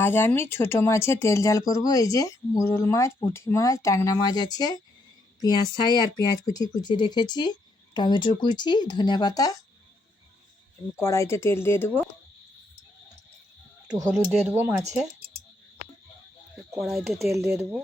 আজ আমি ছোট মাছে তেল ঝাল করব। এই যে মুরুল মাছ, পুঁটি মাছ, ট্যাংরা মাছ আছে, পেঁয়াজ ছাই আর পেঁয়াজ কুচি কুচি রেখেছি, টমেটো কুচি, ধনেপাতা। কড়াইতে তেল দিয়ে দেবো, একটু হলুদ দিয়ে দেবো মাছে, কড়াইতে তেল দিয়ে দেবো।